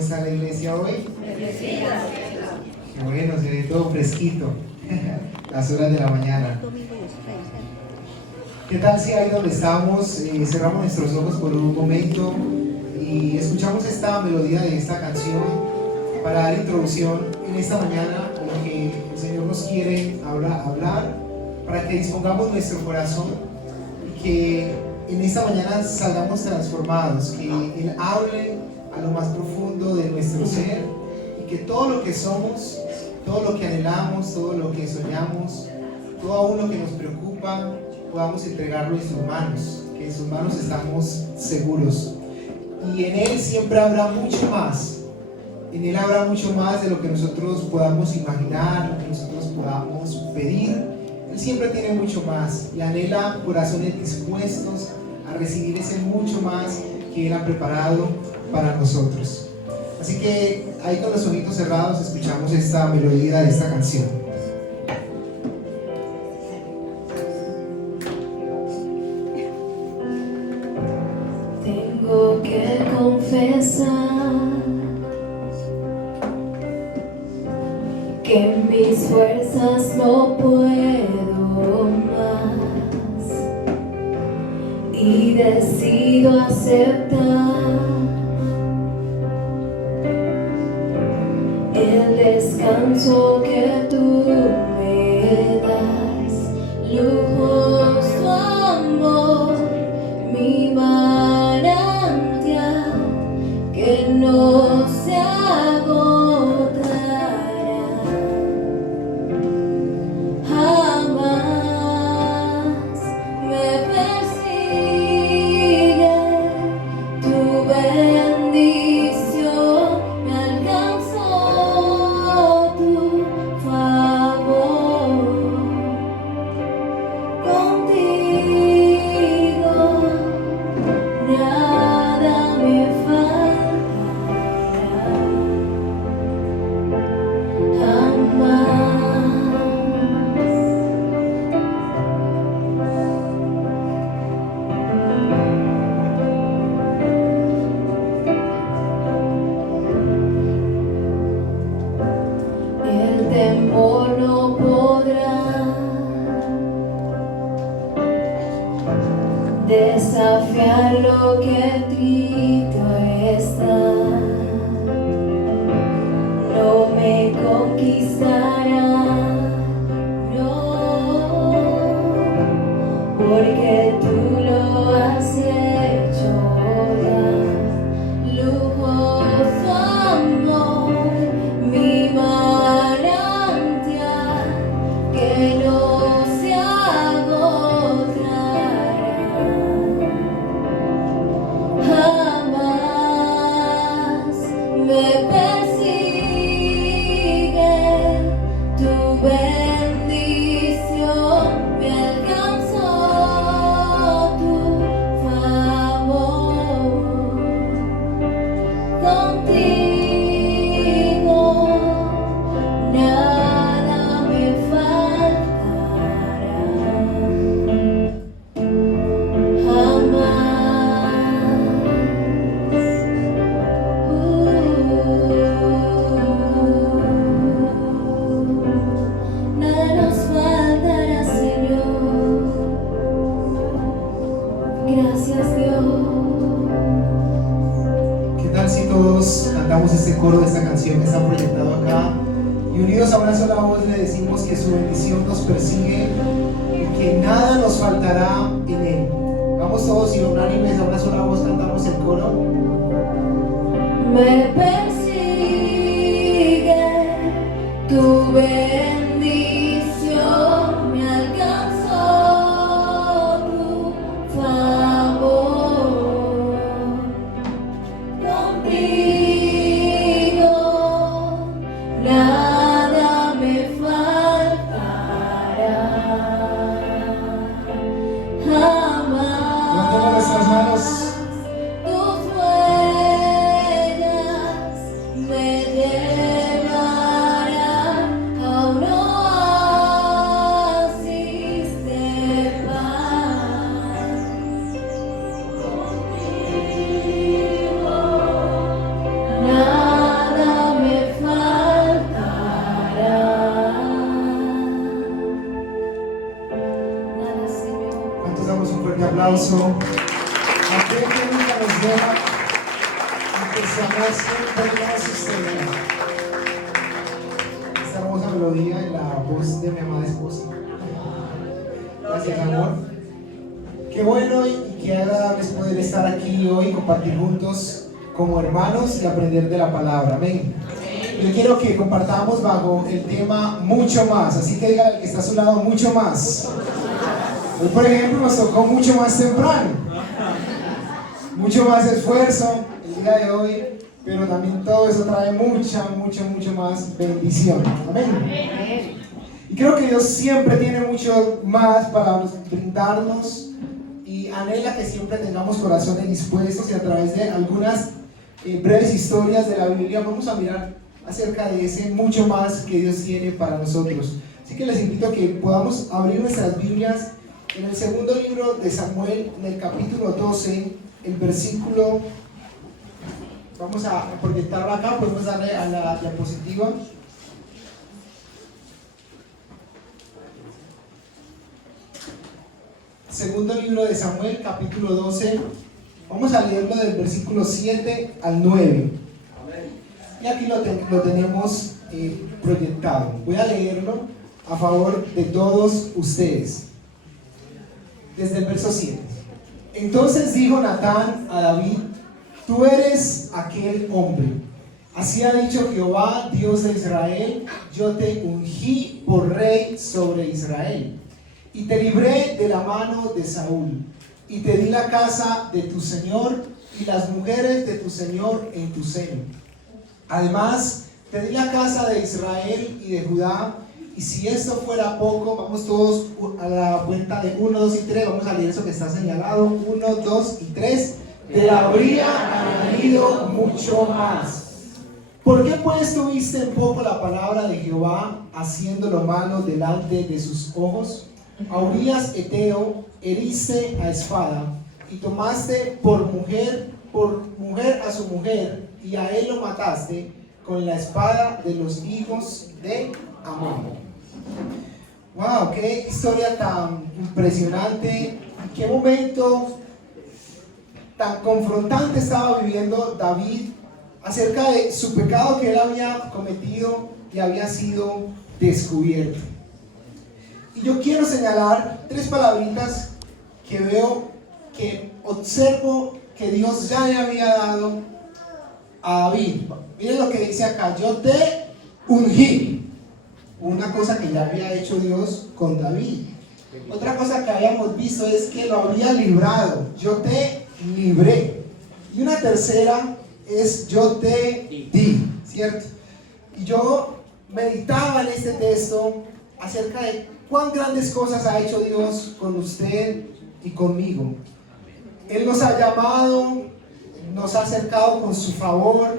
está la iglesia hoy? Bendecida. Qué bueno, se ve todo fresquito. Las horas de la mañana. ¿Qué tal si ahí donde estamos cerramos nuestros ojos por un momento y escuchamos esta melodía de esta canción para dar introducción en esta mañana a lo que el Señor nos quiere hablar, para que dispongamos nuestro corazón y que en esta mañana salgamos transformados, que Él hable a lo más profundo de nuestro ser y que todo lo que somos, todo lo que anhelamos, todo lo que soñamos, todo aún lo que nos preocupa, podamos entregarlo en sus manos, que en sus manos estamos seguros. Y en Él siempre habrá mucho más. En Él habrá mucho más de lo que nosotros podamos imaginar, lo que nosotros podamos pedir. Él siempre tiene mucho más y anhela corazones dispuestos a recibir ese mucho más que Él ha preparado para nosotros. Así que ahí con los ojitos cerrados escuchamos esta melodía de esta canción. Tengo que confesar que en mis fuerzas no puedo más y decido aceptar el descanso que tú me das, lujoso amor, mi manantial que no se agotará jamás. Me persigue tu bendición, me alcanzó tu favor. Contigo nada me faltará jamás. El temor no podrá desafiar lo que escrito está, no me conquistará, no, porque tú lo has hecho ya. Lujoso amor, mi manantial que no se agotará jamás. Me persigue tu bendición, me alcanzó tu favor. Contigo nada me faltará nada nos faltará, Señor. Gracias, Dios. ¿Qué tal si todos cantamos este coro de esta canción que está proyectado acá y unidos a una sola voz le decimos que su bendición nos persigue y que nada nos faltará en Él? Vamos todos y unánimes a una sola voz cantamos el coro. Me persigue tu bendición, me alcanzó tu favor. Contigo nada me faltará Levantemos nuestras manos. jamás. Tus huellas me llevarán a un aplauso a aquel que nunca nos deja y que su amor siempre nos sostiene. Esta hermosa melodía en la voz de mi amada esposa. Gracias, amor. Qué bueno y qué agradable es poder estar aquí hoy y compartir juntos como hermanos y aprender de la palabra. Amén. Yo quiero que compartamos bajo el tema mucho más. Así que diga al que está a su lado, mucho más. Hoy, por ejemplo, nos tocó mucho más temprano. Mucho más esfuerzo el día de hoy, pero también todo eso trae mucho más bendición. Amén. Y creo que Dios siempre tiene mucho más para brindarnos y anhela que siempre tengamos corazones dispuestos, y a través de algunas breves historias de la Biblia vamos a mirar acerca de ese mucho más que Dios tiene para nosotros. Así que les invito a que podamos abrir nuestras Biblias en el segundo libro de Samuel, en el capítulo 12, el versículo, vamos a proyectarlo acá, podemos darle a la diapositiva. Segundo libro de Samuel, capítulo 12, vamos a leerlo del versículo 7 al 9. Y aquí lo tenemos proyectado. Voy a leerlo a favor de todos ustedes. Desde el verso 7. Entonces dijo Natán a David: tú eres aquel hombre. Así ha dicho Jehová, Dios de Israel: yo te ungí por rey sobre Israel, y te libré de la mano de Saúl, y te di la casa de tu señor y las mujeres de tu señor en tu seno. Además, te di la casa de Israel y de Judá. Y si esto fuera poco, vamos todos a la cuenta de 1, 2 y 3. Vamos a leer eso que está señalado: 1, 2 y 3. Te habría añadido mucho más. ¿Por qué pues tuviste en poco la palabra de Jehová, haciendo lo malo delante de sus ojos? A Urías Eteo heriste a espada, y tomaste por mujer a su mujer, y a él lo mataste con la espada de los hijos de Amón. Wow, qué historia tan impresionante, y qué momento tan confrontante estaba viviendo David acerca de su pecado que él había cometido y había sido descubierto. Y yo quiero señalar 3 palabritas que veo, que observo que Dios ya le había dado a David. Miren lo que dice acá: yo te ungí. Una cosa que ya había hecho Dios con David. Otra cosa que habíamos visto es que lo había librado. Yo te libré. Y una tercera es: yo te di, ¿cierto? Y yo meditaba en este texto acerca de cuán grandes cosas ha hecho Dios con usted y conmigo. Él nos ha llamado, nos ha acercado con su favor,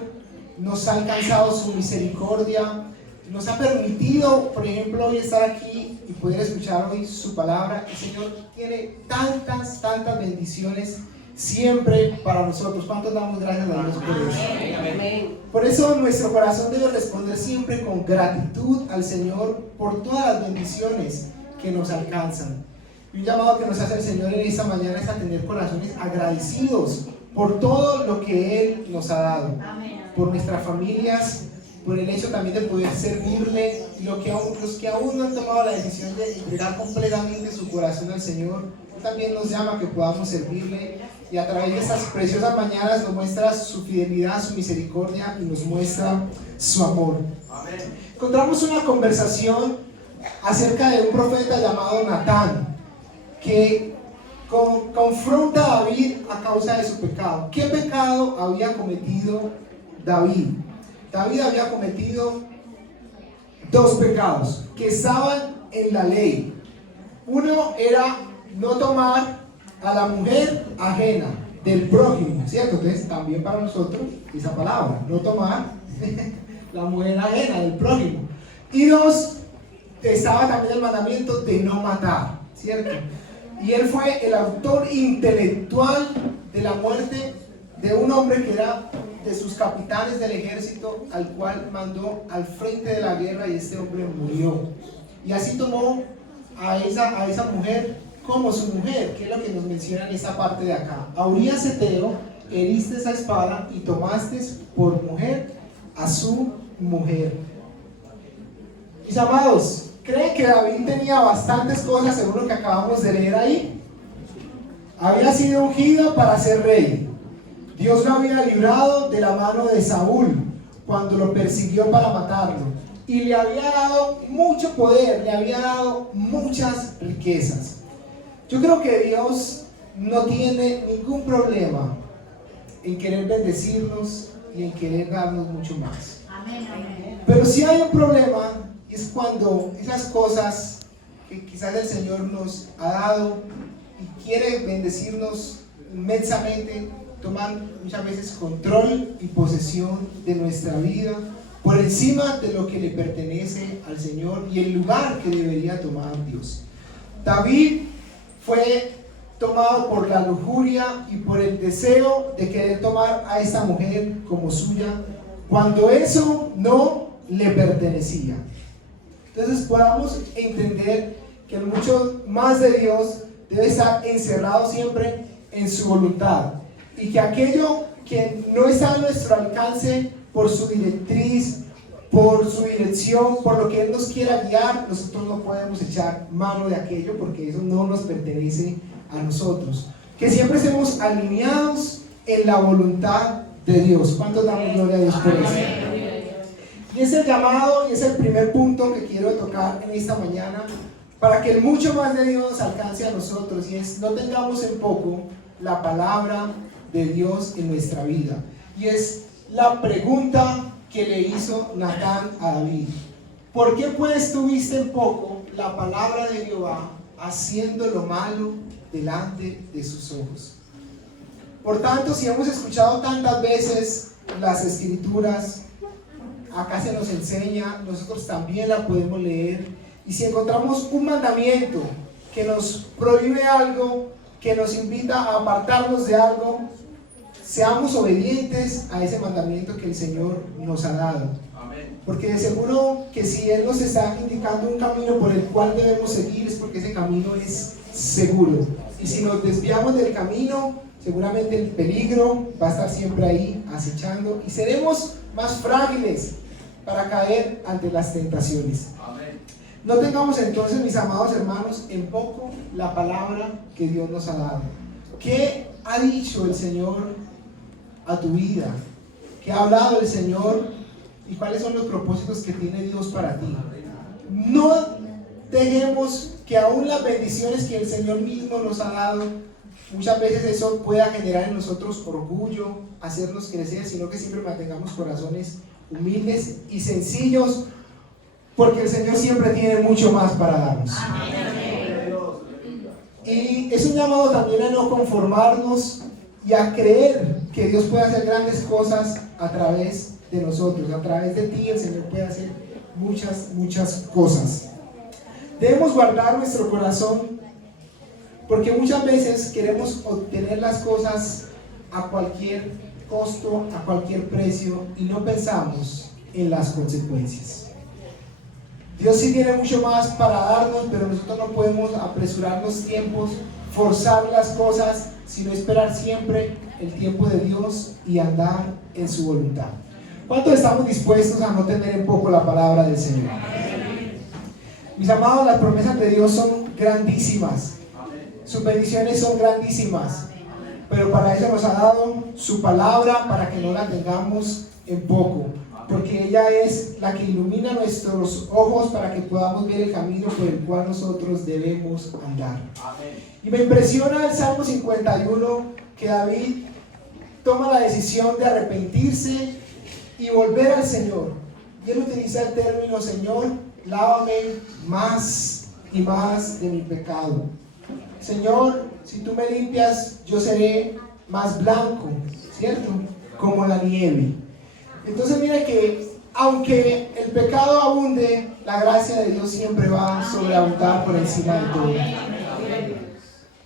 nos ha alcanzado su misericordia, nos ha permitido, por ejemplo, hoy estar aquí y poder escuchar hoy su palabra. El Señor tiene tantas bendiciones siempre para nosotros. ¿Cuántos damos gracias a Dios por eso? Amén. Por eso nuestro corazón debe responder siempre con gratitud al Señor por todas las bendiciones que nos alcanzan. Y un llamado que nos hace el Señor en esta mañana es a tener corazones agradecidos por todo lo que Él nos ha dado. Por nuestras familias, por el hecho también de poder servirle, y los que aún no han tomado la decisión de entregar completamente su corazón al Señor. Él también nos llama a que podamos servirle, y a través de estas preciosas mañanas nos muestra su fidelidad, su misericordia, y nos muestra su amor. Amén. Encontramos una conversación acerca de un profeta llamado Natán, que confronta a David a causa de su pecado. ¿Qué pecado había cometido David? David había cometido 2 pecados que estaban en la ley. Uno era no tomar a la mujer ajena del prójimo, ¿cierto? Entonces también para nosotros esa palabra, no tomar la mujer ajena del prójimo. Y 2, estaba también el mandamiento de no matar, ¿cierto? Y él fue el autor intelectual de la muerte de un hombre que era de sus capitanes del ejército, al cual mandó al frente de la guerra, y este hombre murió. Y así tomó a esa mujer como su mujer, que es lo que nos menciona en esta parte de acá. A Urías Eteo heriste esa espada y tomaste por mujer a su mujer. Mis amados, ¿creen que David tenía bastantes cosas según lo que acabamos de leer ahí? Había sido ungido para ser rey. Dios lo había librado de la mano de Saúl cuando lo persiguió para matarlo. Y le había dado mucho poder, le había dado muchas riquezas. Yo creo que Dios no tiene ningún problema en querer bendecirnos y en querer darnos mucho más. Amén, amén. Pero sí hay un problema, y es cuando esas cosas que quizás el Señor nos ha dado y quiere bendecirnos inmensamente, toman muchas veces control y posesión de nuestra vida por encima de lo que le pertenece al Señor y el lugar que debería tomar Dios. David fue tomado por la lujuria y por el deseo de querer tomar a esta mujer como suya, cuando eso no le pertenecía. Entonces podamos entender que mucho más de Dios debe estar encerrado siempre en su voluntad, y que aquello que no está a nuestro alcance por su directriz, por su dirección, por lo que Él nos quiera guiar, nosotros no podemos echar mano de aquello porque eso no nos pertenece a nosotros. Que siempre estemos alineados en la voluntad de Dios. ¿Cuántos damos gloria a Dios por eso? Y es el llamado y es el primer punto que quiero tocar en esta mañana para que el mucho más de Dios nos alcance a nosotros, y es: no tengamos en poco la palabra de Dios en nuestra vida. Y es la pregunta que le hizo Natán a David: ¿por qué pues tuviste en poco la palabra de Jehová, haciendo lo malo delante de sus ojos? Por tanto, si hemos escuchado tantas veces las escrituras, acá se nos enseña, nosotros también la podemos leer, y si encontramos un mandamiento que nos prohíbe algo, que nos invita a apartarnos de algo, seamos obedientes a ese mandamiento que el Señor nos ha dado. Amén. Porque de seguro que si Él nos está indicando un camino por el cual debemos seguir, es porque ese camino es seguro. Y si nos desviamos del camino, seguramente el peligro va a estar siempre ahí acechando, y seremos más frágiles para caer ante las tentaciones. Amén. No tengamos entonces, mis amados hermanos, en poco la palabra que Dios nos ha dado. ¿Qué ha dicho el Señor a tu vida? ¿Qué ha hablado el Señor? ¿Y cuáles son los propósitos que tiene Dios para ti? No dejemos que aún las bendiciones que el Señor mismo nos ha dado, muchas veces eso pueda generar en nosotros orgullo, hacernos crecer, sino que siempre mantengamos corazones humildes y sencillos, porque el Señor siempre tiene mucho más para darnos. Y es un llamado también a no conformarnos y a creer que Dios puede hacer grandes cosas a través de nosotros. A través de ti el Señor puede hacer muchas cosas. Debemos guardar nuestro corazón, porque muchas veces queremos obtener las cosas a cualquier costo, a cualquier precio, y no pensamos en las consecuencias. Dios sí tiene mucho más para darnos, pero nosotros no podemos apresurar los tiempos, forzar las cosas, sino esperar siempre el tiempo de Dios y andar en su voluntad. ¿Cuántos estamos dispuestos a no tener en poco la palabra del Señor? Mis amados, las promesas de Dios son grandísimas, sus bendiciones son grandísimas, pero para eso nos ha dado su palabra, para que no la tengamos en poco, porque ella es la que ilumina nuestros ojos para que podamos ver el camino por el cual nosotros debemos andar. Y me impresiona el Salmo 51, que David toma la decisión de arrepentirse y volver al Señor. Y él utiliza el término: Señor, lávame más y más de mi pecado. Señor, si tú me limpias, yo seré más blanco, ¿cierto? Como la nieve. Entonces mire que aunque el pecado abunde, la gracia de Dios siempre va a sobreabundar por encima de todo.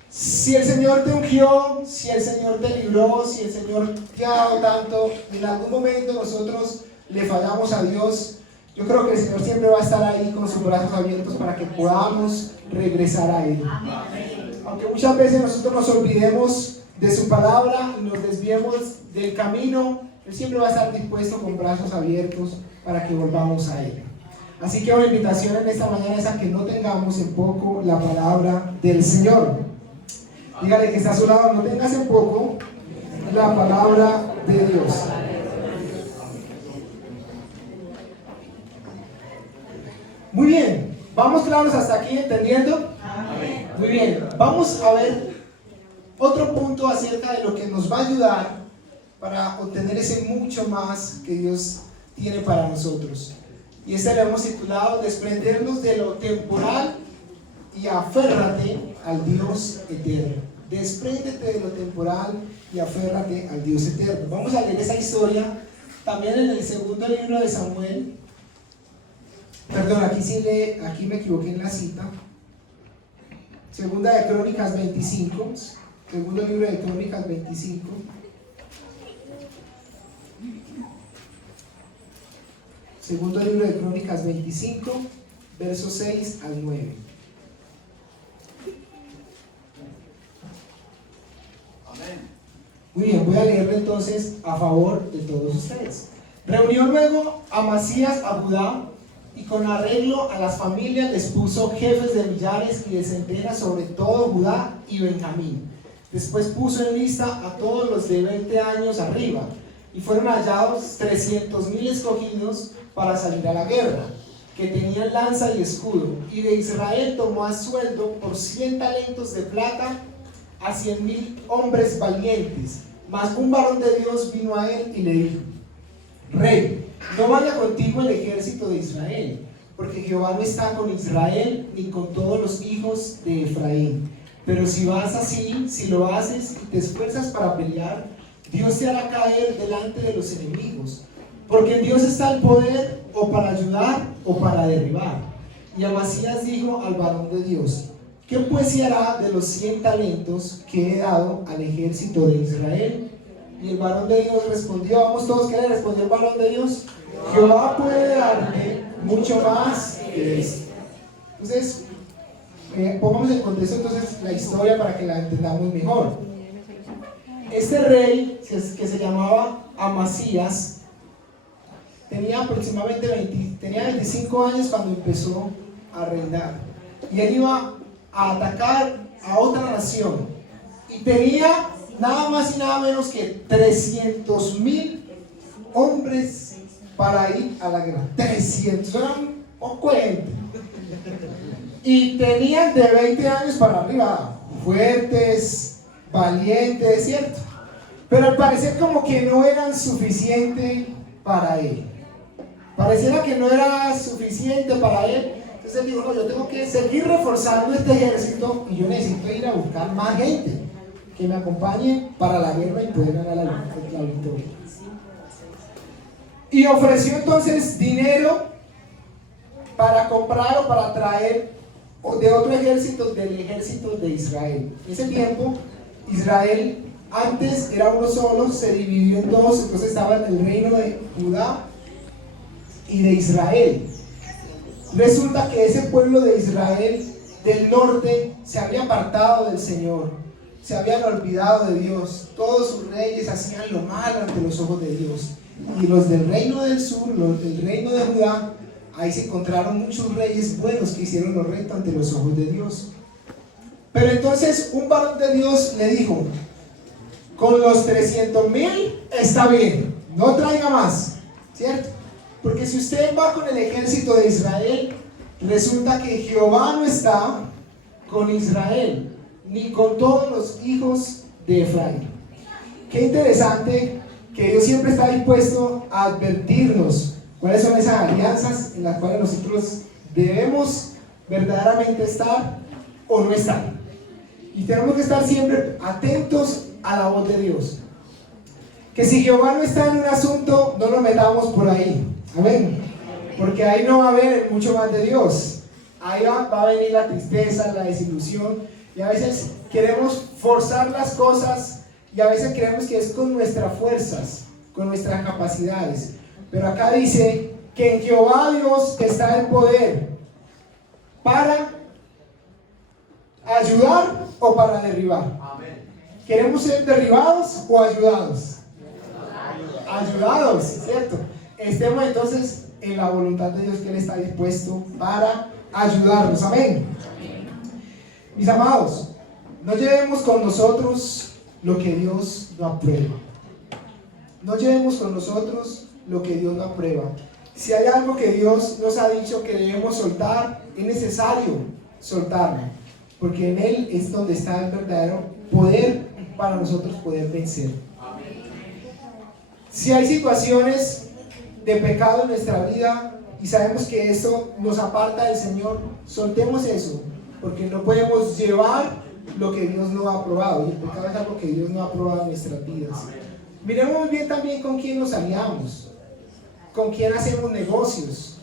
Si el Señor te ungió, si el Señor te libró, si el Señor te ha dado tanto, en algún momento nosotros le fallamos a Dios, yo creo que el Señor siempre va a estar ahí con sus brazos abiertos para que podamos regresar a Él. aunque muchas veces nosotros nos olvidemos de su palabra y nos desviemos del camino, Él siempre va a estar dispuesto con brazos abiertos para que volvamos a Él. Así que una invitación en esta mañana es a que no tengamos en poco la palabra del Señor. Dígale que está a su lado, no tengas en poco la palabra de Dios. Muy bien, ¿vamos claros hasta aquí entendiendo? Amén. Muy bien, vamos a ver otro punto acerca de lo que nos va a ayudar para obtener ese mucho más que Dios tiene para nosotros. Y este lo hemos titulado Desprendernos de lo temporal y aférrate al Dios eterno. Despréndete de lo temporal y aférrate al Dios eterno. Vamos a leer esa historia también en el segundo libro de Samuel. Perdón, aquí me equivoqué en la cita. Segunda de Crónicas 25. Segundo libro de Crónicas 25. Segundo libro de Crónicas 25, versos 6 al 9. Amén. Muy bien, voy a leerlo entonces a favor de todos ustedes. Reunió luego Amasías a Judá y con arreglo a las familias les puso jefes de millares y de centenas sobre todo Judá y Benjamín. Después puso en lista a todos los de 20 años arriba y fueron hallados 300,000 escogidos para salir a la guerra, que tenían lanza y escudo, y de Israel tomó a sueldo por 100 talentos de plata a 100,000 hombres valientes. Mas un varón de Dios vino a él y le dijo: Rey, no vaya contigo el ejército de Israel, porque Jehová no está con Israel ni con todos los hijos de Efraín. Pero si vas así, si lo haces y te esfuerzas para pelear, Dios te hará caer delante de los enemigos. Porque en Dios está el poder o para ayudar o para derribar. Y Amasías dijo al varón de Dios: ¿Qué pues se hará de los 100 talentos que he dado al ejército de Israel? Y el varón de Dios respondió, vamos todos, ¿qué le respondió el varón de Dios? Jehová puede darte mucho más que esto. Entonces, pongamos en contexto entonces la historia para que la entendamos mejor. Este rey, que se llamaba Amasías, tenía aproximadamente 25 años cuando empezó a reinar. Y él iba a atacar a otra nación. Y tenía nada más y nada menos que 300,000 hombres para ir a la guerra. 300, eran poco gente. Y tenían de 20 años para arriba, fuertes, valientes, ¿cierto? Pero al parecer como que no eran suficiente para él. Pareciera que no era suficiente para él. Entonces él dijo, no, yo tengo que seguir reforzando este ejército y yo necesito ir a buscar más gente que me acompañe para la guerra y poder ganar la victoria. Y ofreció entonces dinero para comprar o para traer de otro ejército, del ejército de Israel. En ese tiempo, Israel antes era uno solo, se dividió en dos, entonces estaba el reino de Judá y de Israel. Resulta que ese pueblo de Israel del norte se había apartado del Señor, se habían olvidado de Dios. Todos sus reyes hacían lo malo ante los ojos de Dios. Y los del reino del sur, los del reino de Judá, ahí se encontraron muchos reyes buenos que hicieron lo recto ante los ojos de Dios. Pero entonces un varón de Dios le dijo: con los 300,000 está bien, no traiga más, ¿cierto? Porque si usted va con el ejército de Israel, resulta que Jehová no está con Israel, ni con todos los hijos de Efraín. Qué interesante que Dios siempre está dispuesto a advertirnos cuáles son esas alianzas en las cuales nosotros debemos verdaderamente estar o no estar. Y tenemos que estar siempre atentos a la voz de Dios. Que si Jehová no está en un asunto, no nos metamos por ahí. Amén. Porque ahí no va a haber mucho más de Dios. Ahí va a venir la tristeza, la desilusión. Y a veces queremos forzar las cosas. Y a veces creemos que es con nuestras fuerzas, con nuestras capacidades. Pero acá dice que en Jehová Dios está el poder para ¿Ayudar o para derribar? ¿Queremos ser derribados o ayudados? Ayudados, ¿cierto? Estemos entonces en la voluntad de Dios, que Él está dispuesto para ayudarnos. Amén. Mis amados, no llevemos con nosotros lo que Dios no aprueba. No llevemos con nosotros lo que Dios no aprueba. Si hay algo que Dios nos ha dicho que debemos soltar, es necesario soltarlo, porque en Él es donde está el verdadero poder para nosotros poder vencer. Si hay situaciones de pecado en nuestra vida y sabemos que eso nos aparta del Señor, soltemos eso, porque no podemos llevar lo que Dios no ha aprobado, y el pecado es algo que Dios no ha aprobado en nuestras vidas. Miremos muy bien también con quién nos aliamos, con quién hacemos negocios,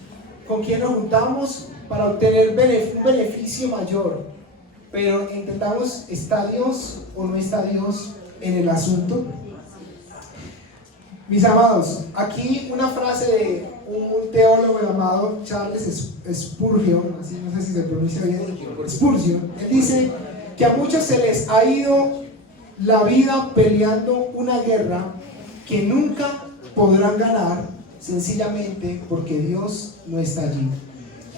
con quién nos juntamos para obtener un beneficio mayor. Pero intentamos, ¿está Dios o no está Dios en el asunto? Mis amados, aquí una frase de un teólogo llamado Charles Spurgeon, así no sé si se pronuncia bien, Spurgeon, él dice que a muchos se les ha ido la vida peleando una guerra que nunca podrán ganar, sencillamente porque Dios no está allí.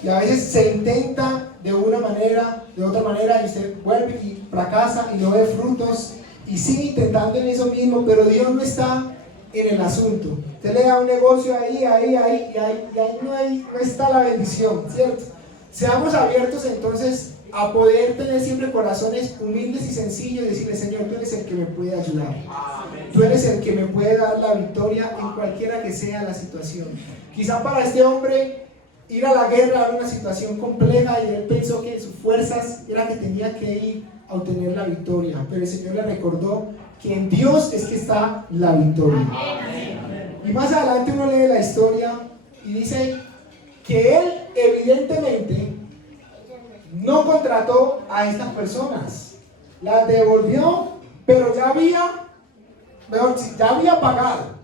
Y a veces se intenta de una manera, de otra manera, y usted vuelve y fracasa y no ve frutos y sigue intentando en eso mismo, pero Dios no está en el asunto. Usted le da un negocio ahí, y ahí no está la bendición, ¿cierto? Seamos abiertos entonces a poder tener siempre corazones humildes y sencillos y decirle: Señor, tú eres el que me puede ayudar. Tú eres el que me puede dar la victoria en cualquiera que sea la situación. Quizá para este hombre ir a la guerra era una situación compleja y él pensó que sus fuerzas era que tenía que ir a obtener la victoria, pero el Señor le recordó que en Dios es que está la victoria. Y más adelante uno lee la historia y dice que él evidentemente no contrató a estas personas, las devolvió, pero ya había pagado,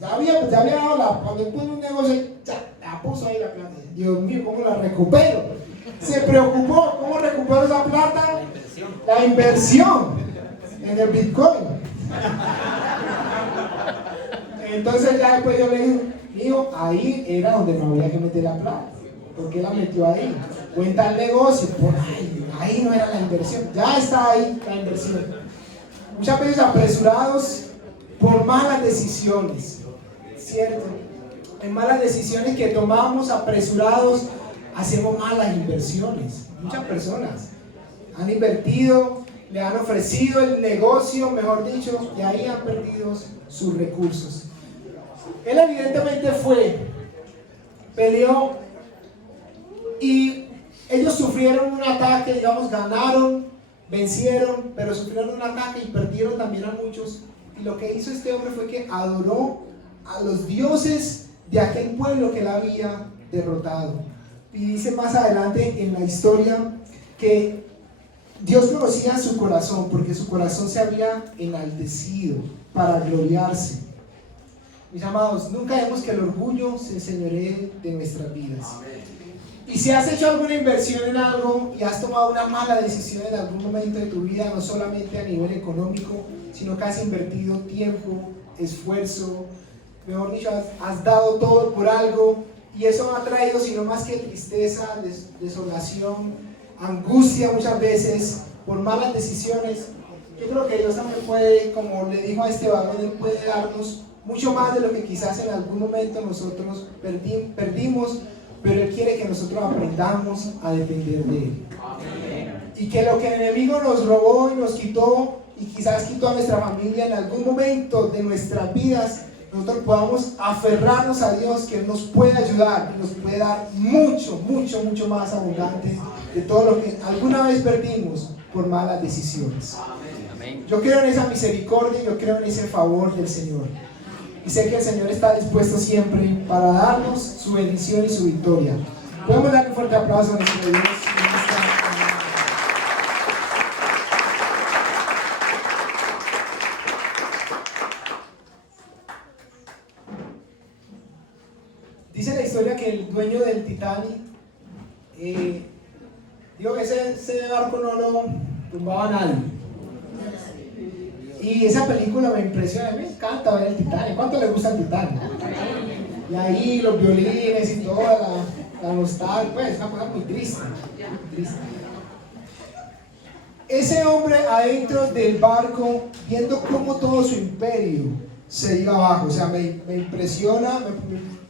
ya había dado cuando él puso un negocio, ya la puso ahí la plata. Dios mío, ¿cómo la recupero? Se preocupó, ¿cómo recupero esa plata? La inversión en el Bitcoin. Entonces ya después yo le dije: mío, ahí era donde no había que meter la plata. ¿Por qué la metió ahí? O en tal negocio, por ahí no era la inversión. Ya está ahí la inversión. Muchas veces apresurados por malas decisiones, ¿cierto? En malas decisiones que tomamos apresurados, hacemos malas inversiones. Muchas personas han invertido, le han ofrecido el negocio, mejor dicho, y ahí han perdido sus recursos. Él evidentemente peleó, y ellos sufrieron un ataque, digamos, ganaron, vencieron, pero sufrieron un ataque y perdieron también a muchos. Y lo que hizo este hombre fue que adoró a los dioses de aquel pueblo que él había derrotado. Y dice más adelante en la historia que Dios conocía su corazón, porque su corazón se había enaltecido para gloriarse. Mis amados, nunca dejemos que el orgullo se enseñoree de nuestras vidas. Y si has hecho alguna inversión en algo y has tomado una mala decisión en algún momento de tu vida, no solamente a nivel económico, sino que has invertido tiempo, esfuerzo, mejor dicho, has dado todo por algo, y eso no ha traído sino más que tristeza, desolación, angustia muchas veces por malas decisiones. Yo creo que Dios también puede, como le dijo a este varón, Él puede darnos mucho más de lo que quizás en algún momento nosotros perdimos, pero Él quiere que nosotros aprendamos a depender de Él. Y que lo que el enemigo nos robó y nos quitó, y quizás quitó a nuestra familia en algún momento de nuestras vidas, nosotros podamos aferrarnos a Dios, que Él nos puede ayudar y nos puede dar mucho, mucho, mucho más abundante de todo lo que alguna vez perdimos por malas decisiones. Yo creo en esa misericordia, yo creo en ese favor del Señor. Y sé que el Señor está dispuesto siempre para darnos su bendición y su victoria. Podemos darle un fuerte aplauso a nuestro Dios. Dice la historia que el dueño del Titanic, digo que ese barco tumbaban algo. Y esa película me impresiona, me encanta ver el Titanic. ¿Cuánto le gusta el Titanic? Y ahí los violines y toda la nostalgia, pues es una cosa muy triste, triste. Ese hombre adentro del barco, viendo cómo todo su imperio se iba abajo, o sea, me impresiona,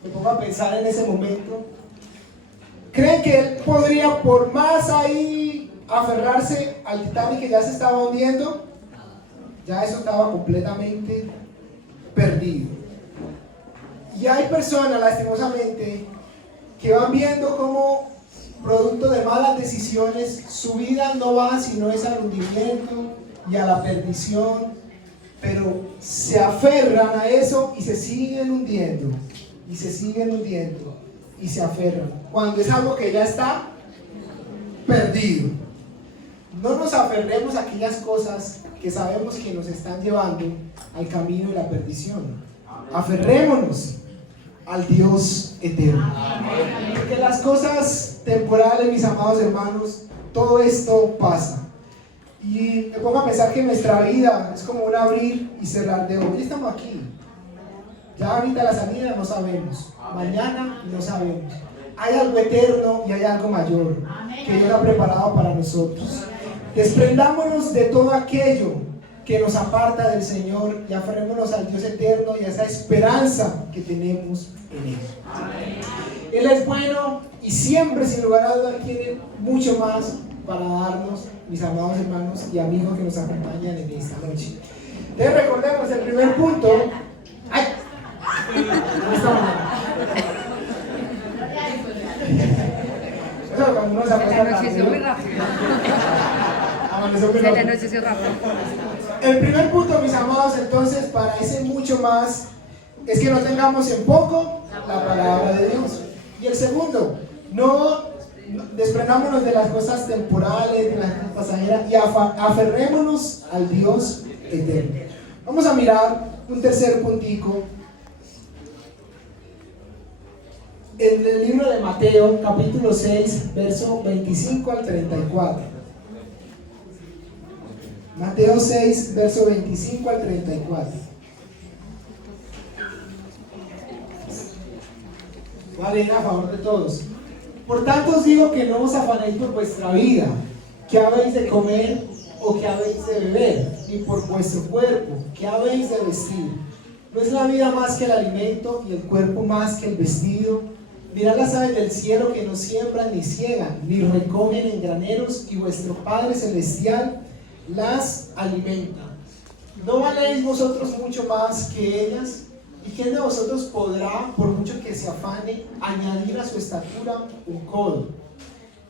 me pongo a pensar en ese momento. ¿Creen que él podría, por más ahí, aferrarse al Titanic que ya se estaba hundiendo? Ya eso estaba completamente perdido. Y hay personas, lastimosamente, que van viendo cómo, producto de malas decisiones, su vida no va sino es al hundimiento y a la perdición, pero se aferran a eso y se siguen hundiendo, y se siguen hundiendo, y se aferran, cuando es algo que ya está perdido. No nos aferremos a aquellas cosas que sabemos que nos están llevando al camino de la perdición. Aferrémonos al Dios eterno. Porque las cosas temporales, mis amados hermanos, todo esto pasa. Y me pongo a pensar que nuestra vida es como un abrir y cerrar de ojos. Ya estamos aquí. Ya ahorita la salida no sabemos. Mañana no sabemos. Hay algo eterno y hay algo mayor que Dios ha preparado para nosotros. Desprendámonos de todo aquello que nos aparta del Señor y aferrémonos al Dios eterno y a esa esperanza que tenemos en Él. Él es bueno y siempre, sin lugar a dudas, tiene mucho más para darnos, mis amados hermanos y amigos que nos acompañan en esta noche. Entonces recordemos el primer punto. ¡Ay! No está mal. Eso cuando uno se acuesta anocheció muy rápido. Se le anocheció rápido. El primer punto, mis amados, entonces, para ese mucho más, es que no tengamos en poco la palabra de Dios. Y el segundo, no desprendámonos de las cosas temporales, de las cosas pasajeras, y aferrémonos al Dios eterno. Vamos a mirar un tercer puntico. En el libro de Mateo, capítulo 6, verso 25 al 34. Mateo 6, verso 25 al 34. Voy a leer a favor de todos. Por tanto os digo que no os afanéis por vuestra vida, que habéis de comer o que habéis de beber, ni por vuestro cuerpo, que habéis de vestir. ¿No es la vida más que el alimento y el cuerpo más que el vestido? Mirad las aves del cielo que no siembran ni ciegan, ni recogen en graneros, y vuestro Padre Celestial las alimenta. ¿No valéis vosotros mucho más que ellas? ¿Y quién de vosotros podrá, por mucho que se afane, añadir a su estatura un codo?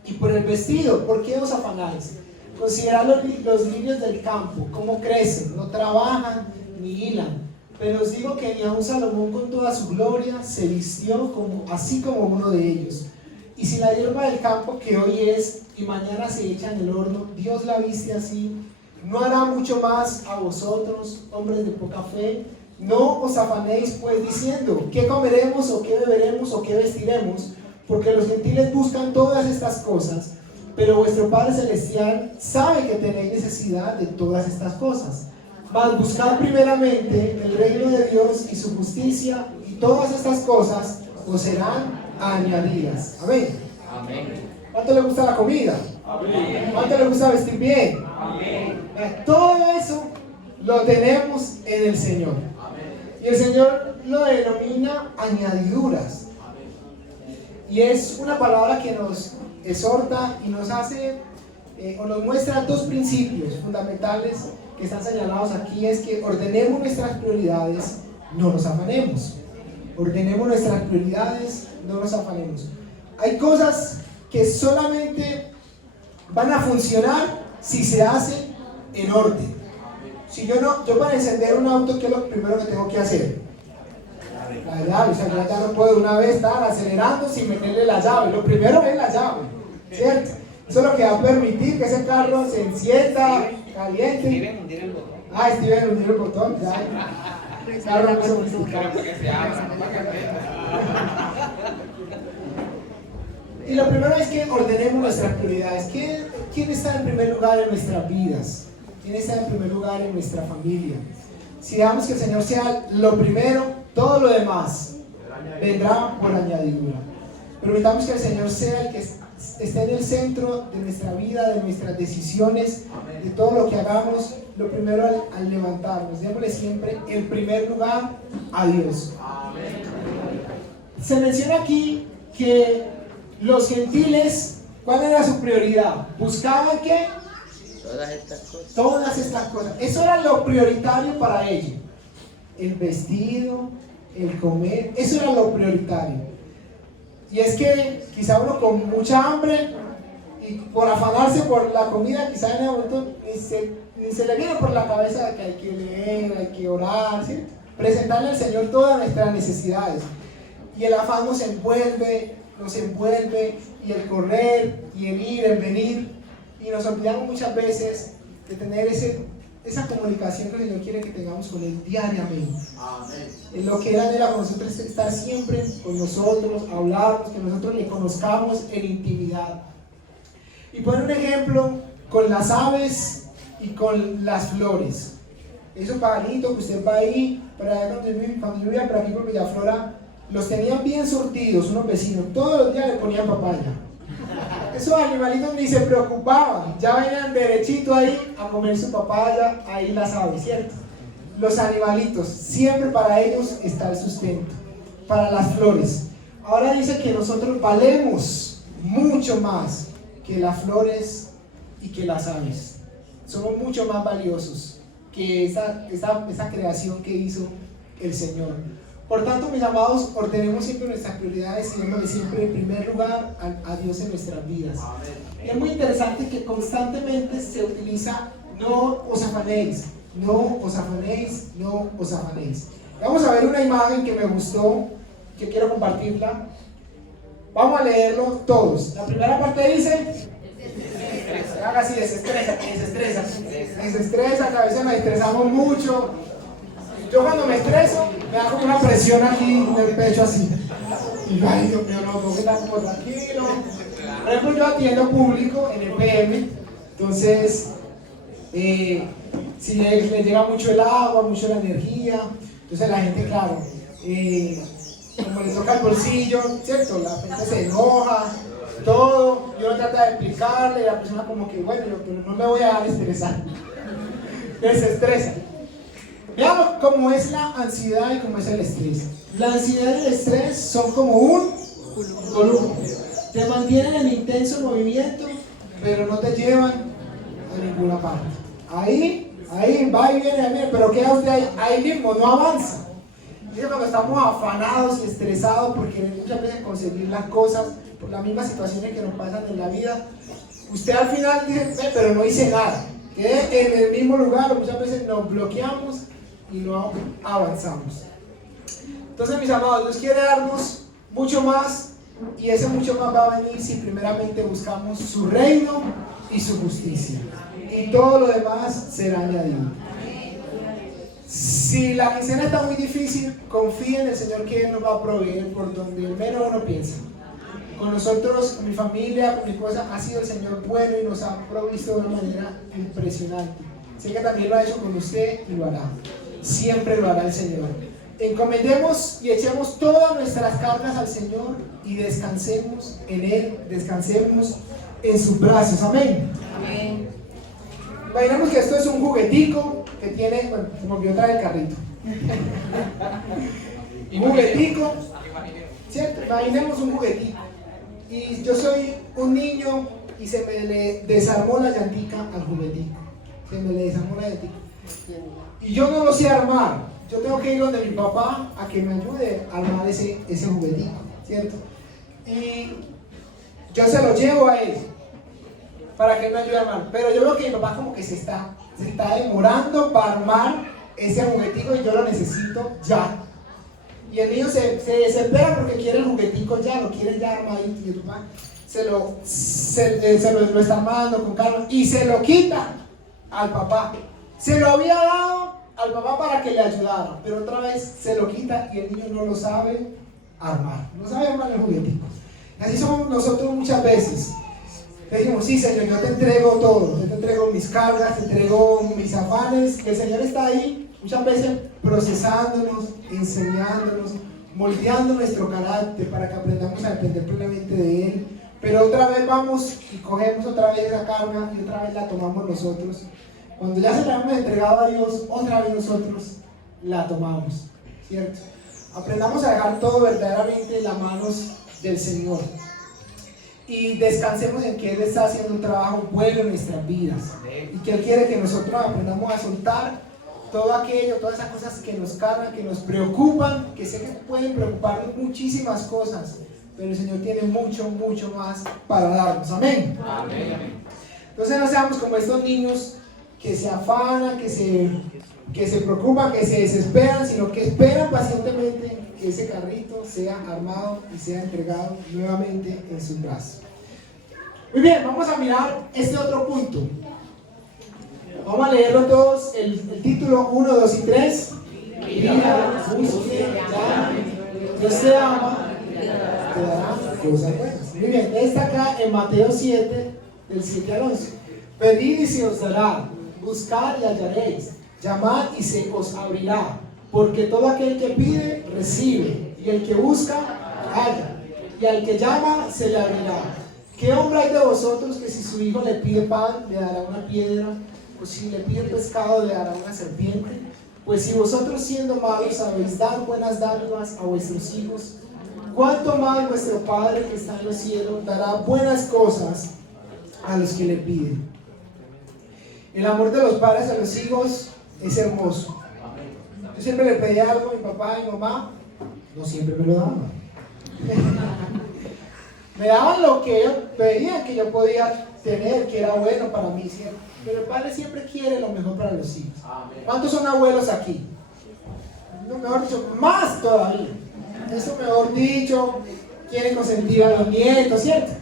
Y por el vestido, ¿por qué os afanáis? Considerad los lirios del campo, cómo crecen, no trabajan ni hilan. Pero os digo que ni aun Salomón con toda su gloria se vistió así como uno de ellos. Y si la hierba del campo que hoy es y mañana se echa en el horno, Dios la viste así, ¿no hará mucho más a vosotros, hombres de poca fe? No os afanéis pues diciendo, ¿qué comeremos o qué beberemos o qué vestiremos? Porque los gentiles buscan todas estas cosas, pero vuestro Padre Celestial sabe que tenéis necesidad de todas estas cosas. Mas buscad primeramente el reino de Dios y su justicia, y todas estas cosas os serán añadidas. Amén. Amén. ¿Cuánto le gusta la comida? Amén. ¿Cuánto le gusta vestir bien? Amén. Todo eso lo tenemos en el Señor. Y el Señor lo denomina añadiduras. Y es una palabra que nos exhorta y nos hace o nos muestra dos principios fundamentales que están señalados aquí. Es que ordenemos nuestras prioridades, no nos afanemos. Ordenemos nuestras prioridades, no nos afanemos. Hay cosas que solamente van a funcionar si se hacen en orden. Si yo para encender un auto, ¿qué es lo primero que tengo que hacer? La llave. O sea, yo ya no puedo de una vez estar acelerando sin meterle la llave. Lo primero es la llave, ¿cierto? Eso es lo que va a permitir que ese carro se encienda, caliente. Steven, hundir el botón. Steven, hundir el botón, ya. Carro no sofisticado. Pero porque se abra, no para que Y lo primero es que ordenemos nuestras prioridades. ¿quién está en primer lugar en nuestras vidas? ¿Quién está en primer lugar en nuestra familia? Si dejamos que el Señor sea lo primero, todo lo demás vendrá por añadidura. Permitamos que el Señor sea el que esté en el centro de nuestra vida, de nuestras decisiones, de todo lo que hagamos. Lo primero al levantarnos, démosle siempre el primer lugar a Dios. Se menciona aquí que los gentiles, ¿cuál era su prioridad? ¿Buscaban qué? Todas estas cosas. Todas estas cosas. Eso era lo prioritario para ellos. El vestido, el comer, eso era lo prioritario. Y es que quizá uno con mucha hambre y por afanarse por la comida, quizá en el momento ni se le viene por la cabeza que hay que leer, hay que orar, ¿sí? Presentarle al Señor todas nuestras necesidades. Y el afán nos envuelve, y el correr, y el ir, el venir, y nos olvidamos muchas veces de tener esa comunicación que el Señor quiere que tengamos con Él diariamente. En lo que Él anhela con nosotros es estar siempre con nosotros, hablarnos, que nosotros le conozcamos en intimidad. Y poner un ejemplo con las aves y con las flores. Esos pajaritos que usted va ahí, cuando yo vivía por aquí por Villaflora, los tenían bien surtidos unos vecinos, todos los días le ponían papaya. Esos animalitos ni se preocupaban, ya venían derechito ahí a comer su papaya, ahí las aves, ¿cierto? Los animalitos, siempre para ellos está el sustento, para las flores. Ahora dice que nosotros valemos mucho más que las flores y que las aves. Somos mucho más valiosos que esa creación que hizo el Señor. Por tanto, mis amados, ordenemos siempre nuestras prioridades y démosle siempre en primer lugar a Dios en nuestras vidas. Es muy interesante que constantemente se utiliza no os afanéis, no os afanéis, no os afanéis. Vamos a ver una imagen que me gustó, que quiero compartirla. Vamos a leerlo todos. La primera parte dice: haga así, desestresa, que a veces nos estresamos mucho. Yo cuando me estreso, me da como una presión aquí en el pecho así. Y ay, Dios mío, no, tengo que estar como tranquilo. Por ejemplo, yo atiendo público en el PM, entonces, si le llega mucho el agua, mucho la energía, entonces la gente, claro, como le toca el bolsillo, ¿cierto? La gente se enoja, todo, y uno trata de explicarle, y la persona como que, bueno, pero no me voy a dar estresar. Desestresa. Veamos cómo es la ansiedad y cómo es el estrés. La ansiedad y el estrés son como un columpio. Te mantienen en intenso movimiento, pero no te llevan a ninguna parte. Ahí, va y viene, pero queda usted ahí mismo, no avanza. Dice cuando estamos afanados y estresados porque muchas veces conseguir las cosas por las mismas situaciones que nos pasan en la vida, usted al final dice, pero no hice nada. Quedé en el mismo lugar, muchas veces nos bloqueamos y no avanzamos. Entonces, mis amados, Dios quiere darnos mucho más, y ese mucho más va a venir si primeramente buscamos su reino y su justicia, y todo lo demás será añadido. Si la quincena está muy difícil, confíe en el Señor que Él nos va a proveer por donde menos uno piensa. Con nosotros, con mi familia, con mi esposa, ha sido el Señor bueno y nos ha provisto de una manera impresionante. Sé que también lo ha hecho con usted y lo hará. Siempre lo hará el Señor. Encomendemos y echemos todas nuestras cargas al Señor y descansemos en Él, descansemos en sus brazos. Amén. Amén. Imaginemos que esto es un juguetico que tiene, bueno, se me olvidó traer el carrito. Un juguetico, ¿cierto? Imaginemos un juguetico. Y yo soy un niño y se me le desarmó la llantica al juguetico. Se me le desarmó la llantica. Y yo no lo sé armar. Yo tengo que ir donde mi papá a que me ayude a armar ese juguetico, ¿cierto? Y yo se lo llevo a él para que él me ayude a armar. Pero yo veo que mi papá como que se está demorando para armar ese juguetico y yo lo necesito ya. Y el niño se desespera porque quiere el juguetico ya, lo quiere ya armadito. Y el papá lo está armando con calma y se lo quita al papá. Se lo había dado al papá para que le ayudara, pero otra vez se lo quita y el niño no lo sabe armar el juguetico. Y así somos nosotros muchas veces. Le dijimos, sí Señor, yo te entrego todo, yo te entrego mis cargas, te entrego mis afanes, que el Señor está ahí muchas veces procesándonos, enseñándonos, moldeando nuestro carácter para que aprendamos a depender plenamente de Él. Pero otra vez vamos y cogemos otra vez esa carga y otra vez la tomamos nosotros. Cuando ya se la hemos entregado a Dios, otra vez nosotros la tomamos, ¿cierto? Aprendamos a dejar todo verdaderamente en las manos del Señor. Y descansemos en que Él está haciendo un trabajo bueno en nuestras vidas. Y que Él quiere que nosotros aprendamos a soltar todo aquello, todas esas cosas que nos cargan, que nos preocupan, que sé que pueden preocuparnos muchísimas cosas, pero el Señor tiene mucho, mucho más para darnos. Amén. Amén. Entonces no seamos como estos niños que se afanan, que se preocupan, que se desesperan, sino que esperan pacientemente que ese carrito sea armado y sea entregado nuevamente en sus brazos. Muy bien, vamos a mirar este otro punto. Vamos a leerlo todos, el título 1, 2 y 3. Mira, busque, llame, Dios te ama, te dará cosas buenas. Muy bien, está acá en Mateo 7, del 7 al 11. Pedid y se os dará, buscad y hallaréis, llamad y se os abrirá, porque todo aquel que pide, recibe, y el que busca, halla, y al que llama, se le abrirá. ¿Qué hombre hay de vosotros que si su hijo le pide pan, le dará una piedra? O si le pide pescado, le dará una serpiente? Pues si vosotros siendo malos sabéis dar buenas dádivas a vuestros hijos, ¿cuánto más vuestro Padre que está en los cielos dará buenas cosas a los que le piden? El amor de los padres a los hijos es hermoso. Yo siempre le pedía algo a mi papá y mi mamá, no siempre me lo daban. Me daban lo que ellos veían que yo podía tener, que era bueno para mí, ¿cierto? Pero el padre siempre quiere lo mejor para los hijos. ¿Cuántos son abuelos aquí? No, mejor dicho, más todavía. Eso mejor dicho, quiere consentir a los nietos, ¿cierto?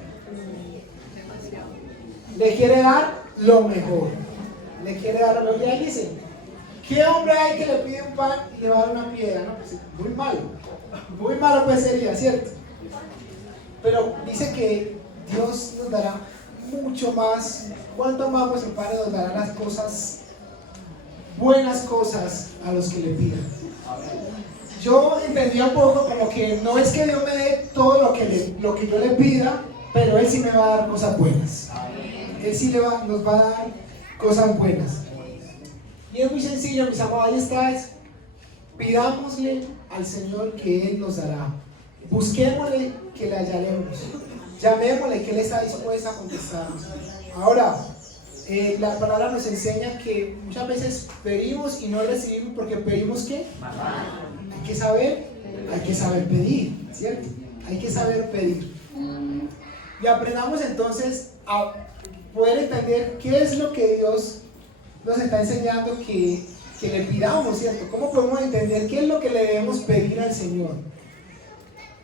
Le quiere dar lo mejor. Le quiere dar lo mejor. Y ahí dice, ¿qué hombre hay que le pide un pan y le va a dar una piedra? No, pues, muy malo pues sería, ¿cierto? Pero dice que Dios nos dará mucho más. ¿Cuánto más vuestro Padre nos dará las cosas, buenas cosas a los que le pidan? Yo entendía un poco como que no es que Dios me dé todo lo que yo le pida, pero Él sí me va a dar cosas buenas. Él sí nos va a dar cosas buenas. Y es muy sencillo, mis amados, ahí está. Pidámosle al Señor que Él nos dará. Busquémosle que le hallaremos. Llamémosle que Él está dispuesto a contestarnos. Ahora, la palabra nos enseña que muchas veces pedimos y no recibimos porque pedimos ¿qué? Hay que saber pedir, ¿cierto? Hay que saber pedir. Y aprendamos entonces a poder entender qué es lo que Dios nos está enseñando que le pidamos, ¿cierto? ¿Cómo podemos entender qué es lo que le debemos pedir al Señor?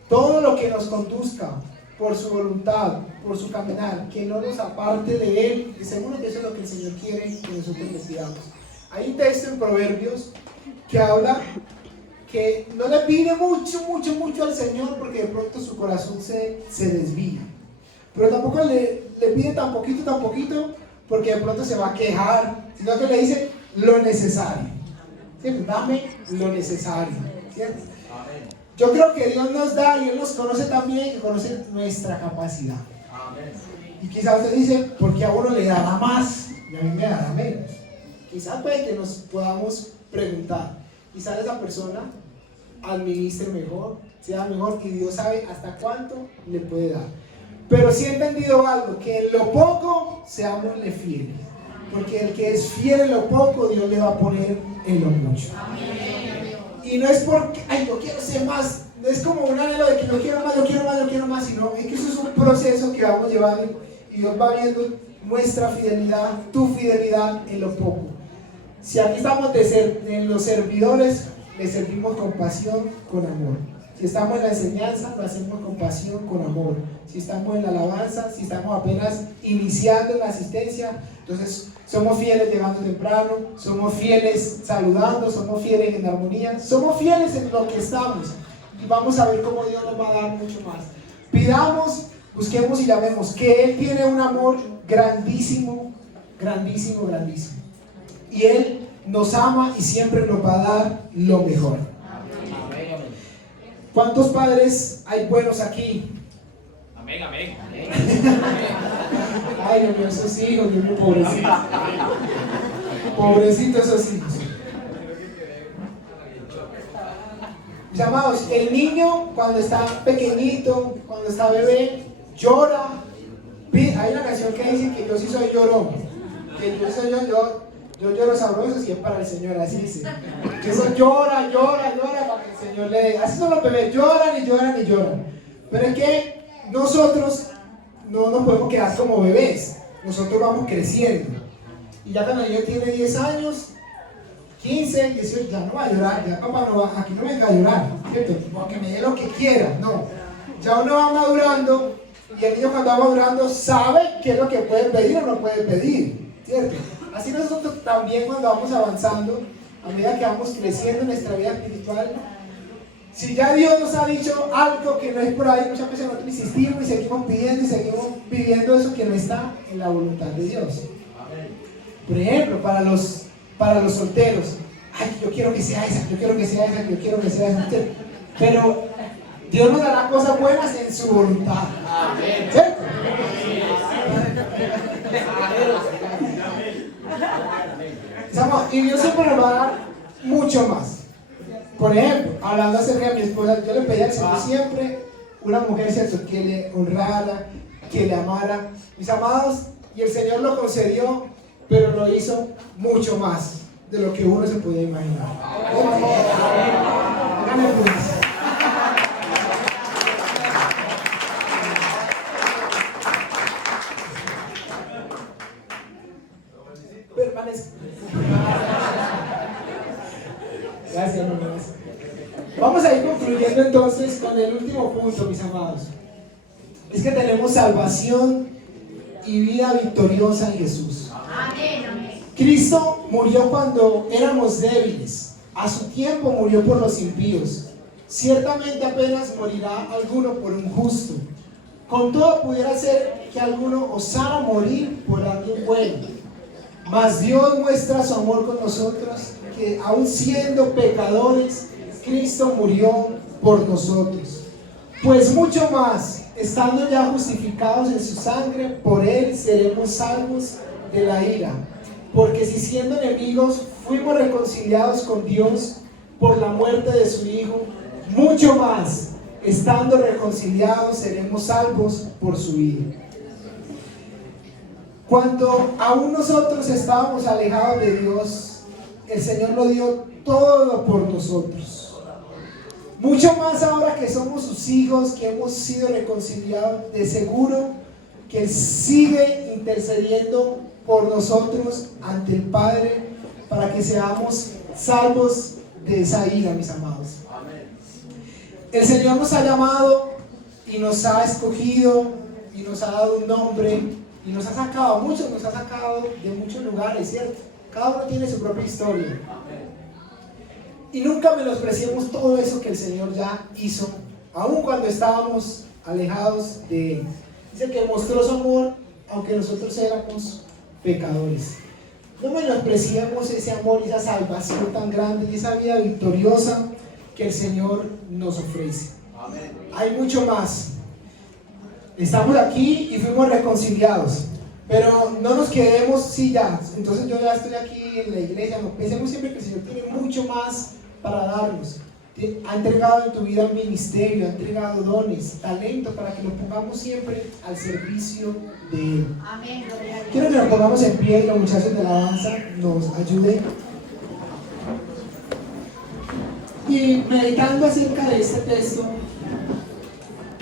Todo lo que nos conduzca por su voluntad, por su caminar, que no nos aparte de Él, y seguro que eso es lo que el Señor quiere que nosotros le pidamos. Hay un texto en Proverbios que habla que no le pide mucho al Señor porque de pronto su corazón se desvía, pero tampoco le pide tan poquito porque de pronto se va a quejar, sino que le dice lo necesario, ¿cierto? Dame lo necesario, ¿cierto? Yo creo que Dios nos da y Él nos conoce también, que conoce nuestra capacidad. Y quizás usted dice, ¿por qué a uno le dará más y a mí me dará menos? Quizás puede que nos podamos preguntar, quizás esa persona administre mejor, sea mejor, y Dios sabe hasta cuánto le puede dar. Pero sí he entendido algo, que en lo poco seámosle fieles, porque el que es fiel en lo poco, Dios le va a poner en lo mucho. Y no es porque, yo quiero ser más, no es como un anhelo de que yo quiero más, sino es que eso es un proceso que vamos llevando y Dios va viendo nuestra fidelidad, tu fidelidad en lo poco. Si aquí estamos en los servidores, le servimos con pasión, con amor. Si estamos en la enseñanza, lo hacemos con pasión, con amor. Si estamos en la alabanza, si estamos apenas iniciando en la asistencia, entonces somos fieles llegando temprano, somos fieles saludando, somos fieles en armonía, somos fieles en lo que estamos. Y vamos a ver cómo Dios nos va a dar mucho más. Pidamos busquemos y llamemos que Él tiene un amor grandísimo, grandísimo, grandísimo. Y Él nos ama y siempre nos va a dar lo mejor. ¿Cuántos padres hay buenos aquí? Amén, amén. Ay, Dios mío, esos hijos, Dios mío, pobrecitos. Pobrecitos esos hijos. Mis amados, el niño cuando está pequeñito, cuando está bebé, llora. Hay una canción que dice que yo sí soy llorón. Que yo lloro sabroso si es para el Señor, así dice. Que eso llora para que el Señor le dé. Así son los bebés, lloran y lloran y lloran. Pero es que nosotros no nos podemos quedar como bebés. Nosotros vamos creciendo. Y ya cuando el niño tiene 10 años, 15, 18, ya no va a llorar, ya papá no va, aquí no venga a llorar, ¿cierto? Porque me dé lo que quiera, no. Ya uno va madurando y el niño cuando va madurando sabe qué es lo que puede pedir o no puede pedir, ¿cierto? Así nosotros también cuando vamos avanzando, a medida que vamos creciendo en nuestra vida espiritual, si ya Dios nos ha dicho algo que no es por ahí, muchas veces nosotros insistimos y seguimos pidiendo y seguimos viviendo eso que no está en la voluntad de Dios. Por ejemplo, para los solteros, ay, yo quiero que sea esa, yo quiero que sea esa, yo quiero que sea esa. Pero Dios nos dará cosas buenas en su voluntad. ¿Cierto? Y Dios siempre nos va a dar mucho más. Por ejemplo, hablando acerca de mi esposa, yo le pedí al Señor siempre una mujer, ¿cierto?, que le honrara, que le amara. Mis amados, y el Señor lo concedió, pero lo hizo mucho más de lo que uno se podía imaginar. Dígame, pues. Permanezca. Gracias, hermanos. Vamos a ir concluyendo entonces con el último punto, mis amados. Es que tenemos salvación y vida victoriosa en Jesús. Cristo murió cuando éramos débiles. A su tiempo murió por los impíos. Ciertamente apenas morirá alguno por un justo. Con todo pudiera ser que alguno osara morir por alguien bueno. Mas Dios muestra su amor con nosotros, que aun siendo pecadores, Cristo murió por nosotros. Pues mucho más, estando ya justificados en su sangre, por Él seremos salvos de la ira. Porque si siendo enemigos fuimos reconciliados con Dios por la muerte de su Hijo, mucho más, estando reconciliados, seremos salvos por su vida. Cuando aún nosotros estábamos alejados de Dios, el Señor lo dio todo por nosotros. Mucho más ahora que somos sus hijos, que hemos sido reconciliados, de seguro que Él sigue intercediendo por nosotros ante el Padre para que seamos salvos de esa ira, mis amados. El Señor nos ha llamado y nos ha escogido y nos ha dado un nombre y nos ha sacado, muchos nos ha sacado de muchos lugares, ¿cierto? Cada uno tiene su propia historia. Y nunca menospreciemos todo eso que el Señor ya hizo, aun cuando estábamos alejados de Él. Dice que mostró su amor, aunque nosotros éramos pecadores. No menospreciemos ese amor y esa salvación tan grande y esa vida victoriosa que el Señor nos ofrece. Amén. Hay mucho más. Estamos aquí y fuimos reconciliados, pero no nos quedemos, sí, ya, entonces yo ya estoy aquí en la iglesia. No, pensemos siempre que el Señor tiene mucho más para darnos. Ha entregado en tu vida un ministerio, ha entregado dones, talento, para que nos pongamos siempre al servicio de Él. Amén. Quiero que nos pongamos en pie y los muchachos de la danza nos ayuden. Y meditando acerca de este texto,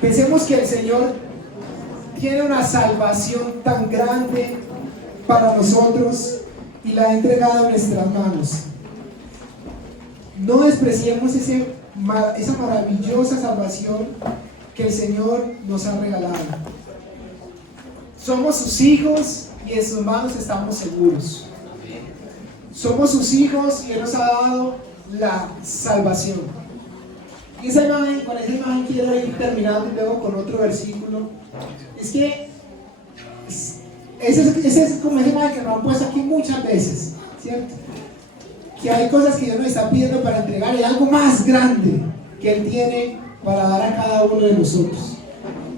pensemos que el Señor tiene una salvación tan grande para nosotros y la ha entregado en nuestras manos. No despreciemos esa maravillosa salvación que el Señor nos ha regalado. Somos sus hijos y en sus manos estamos seguros. Somos sus hijos y Él nos ha dado la salvación. Y esa imagen, con esa imagen quiero ir terminando y luego con otro versículo. Es que esa es como esa imagen que nos han puesto aquí muchas veces, ¿cierto? Que hay cosas que Dios nos está pidiendo para entregar y algo más grande que Él tiene para dar a cada uno de nosotros.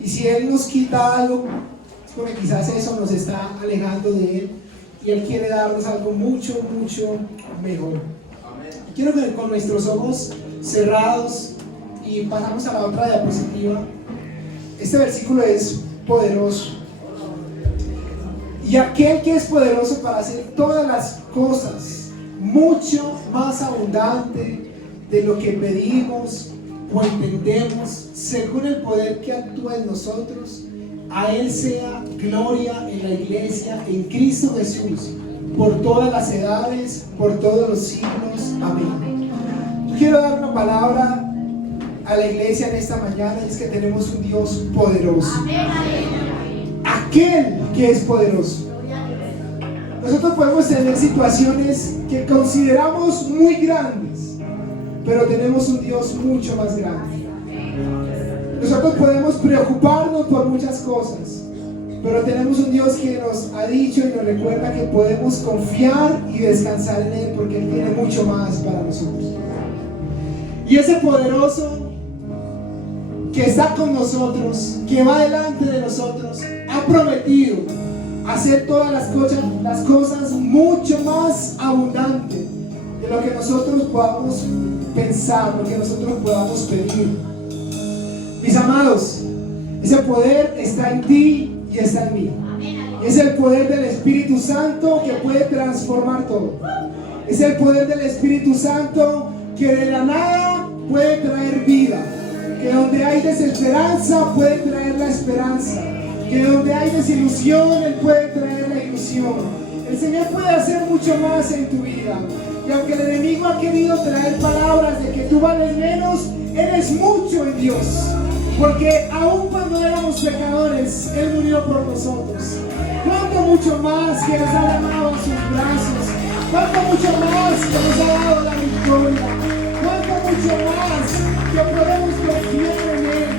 Y si Él nos quita algo, es porque quizás eso nos está alejando de Él y Él quiere darnos algo mucho, mucho mejor. Quiero que con nuestros ojos cerrados y pasamos a la otra diapositiva. Este versículo es poderoso. Y aquel que es poderoso para hacer todas las cosas mucho más abundante de lo que pedimos o entendemos, según el poder que actúa en nosotros, a Él sea gloria en la iglesia, en Cristo Jesús, por todas las edades, por todos los siglos. Amén. Quiero dar una palabra a la iglesia en esta mañana, es que tenemos un Dios poderoso. Aquel que es poderoso. Nosotros podemos tener situaciones que consideramos muy grandes, pero tenemos un Dios mucho más grande. Nosotros podemos preocuparnos por muchas cosas, pero tenemos un Dios que nos ha dicho y nos recuerda que podemos confiar y descansar en Él porque Él tiene mucho más para nosotros. Y ese poderoso que está con nosotros, que va delante de nosotros, ha prometido hacer todas las cosas mucho más abundante de lo que nosotros podamos pensar, lo que nosotros podamos pedir. Mis amados, ese poder está en ti y está en mí. Es el poder del Espíritu Santo que puede transformar todo. Es el poder del Espíritu Santo que de la nada puede traer vida. Que donde hay desesperanza puede traer la esperanza. Que donde hay desilusión Él puede traer la ilusión. El Señor puede hacer mucho más en tu vida. Y aunque el enemigo ha querido traer palabras de que tú vales menos, eres mucho en Dios. Porque aun cuando éramos pecadores, Él murió por nosotros. Cuánto mucho más que nos ha llamado a sus brazos. Cuánto mucho más que nos ha dado la victoria. Cuánto mucho más que podemos confiar en Él.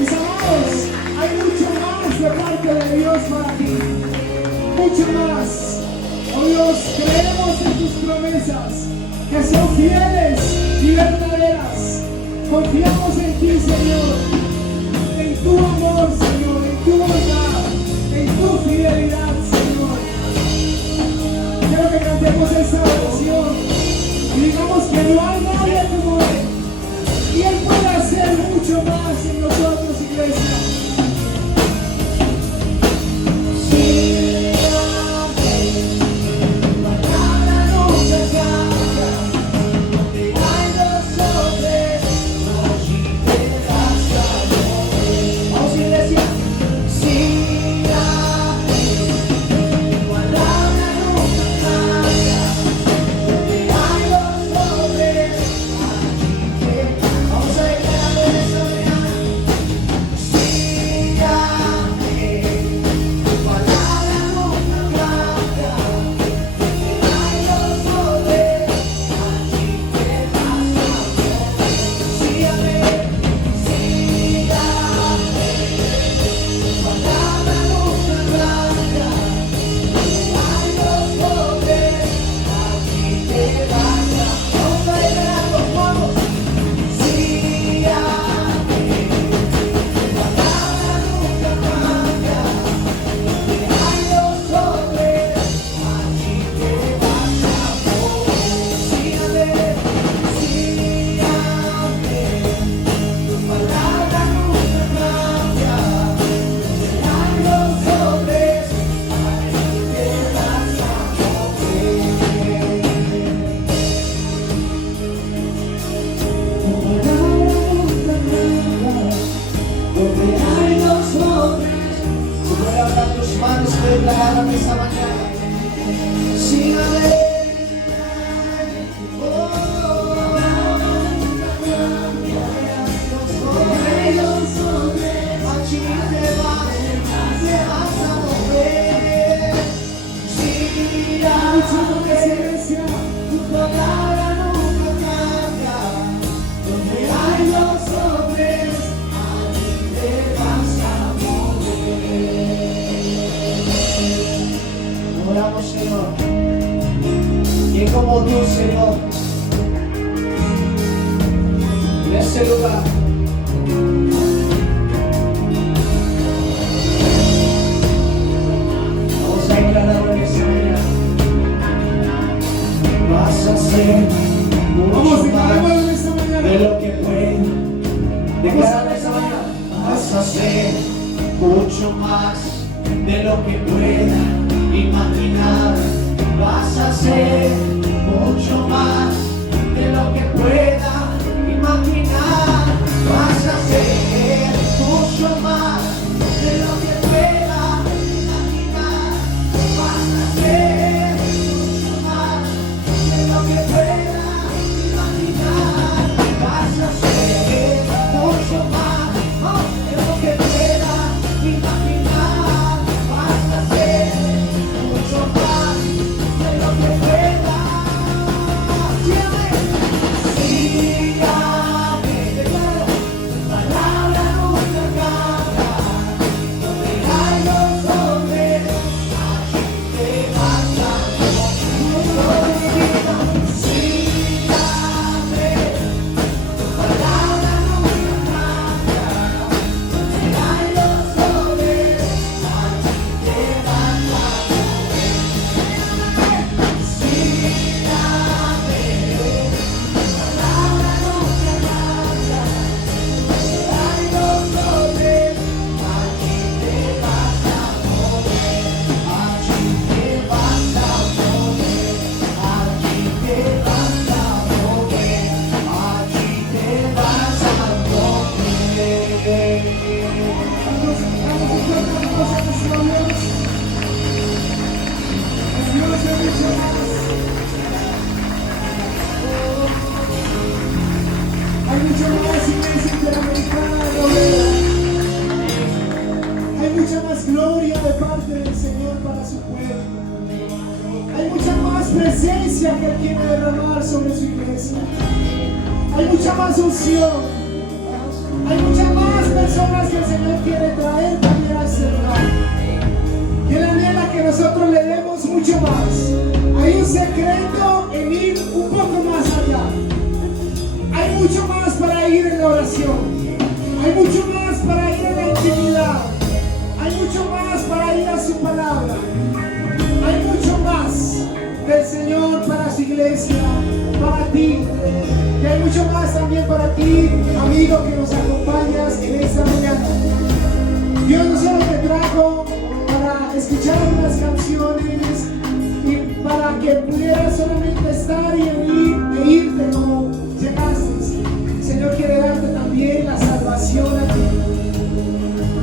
Mis amados, hay mucho más de parte de Dios para ti. Mucho más. Oh Dios, creemos en tus promesas que son fieles y verdaderas. Confiamos en ti, Señor, en tu amor, Señor, en tu bondad, en tu fidelidad, Señor. Quiero que cantemos esta oración y digamos que no hay nadie como Él. Y Él puede hacer mucho más en nosotros, iglesia. Tu palabra nunca cambia, donde hay los Señor. En este lugar. Vamos a declararlo en esta mañana. Vas a hacer mucho más de lo que puedo. Declararlo esta mañana. Vas a hacer mucho más de lo que pueda imaginar. Vas a hacer mucho más de lo que pueda imaginar. Vas a hacer mucho más de lo que pueda imaginar. Vas a hacer mucho más de lo que pueda imaginar. Vas a hacer mucho más de lo que pueda imaginar. Vas a hacer mucho más de lo que pueda. Sígame, declaro, palabra nunca cambia. Donde hay los hombres, allí te vas a encontrar. Sígame, palabra nunca cambia. Donde hay los hombres, allí te vas a encontrar. Sígame, palabra nunca cambia. Donde hay los hombres, allí te vas a mover. Allí te vas a mover. Allí te vas a mover. Allí te vas a Hay mucho más iglesia interamericana, hay mucha más gloria de parte del Señor para su pueblo. Hay mucha más presencia que Él quiere derramar sobre su iglesia. Hay mucha más unción. Hay muchas más personas que el Señor quiere traer también a este lugar. Y Él anhela que nosotros le demos mucho más. Hay un secreto en ir un poco más allá. Hay mucho más para ir en la oración. Hay mucho más para ir en la intimidad. Hay mucho más para ir a su palabra. Hay mucho más del Señor para su iglesia, para ti. Y hay mucho más también para ti, amigo, que nos acompañas en esta mañana. Dios no solo te trajo para escuchar unas canciones y para que pudieras solamente estar y venir e irte como llegaste. El Señor quiere darte también la salvación a ti.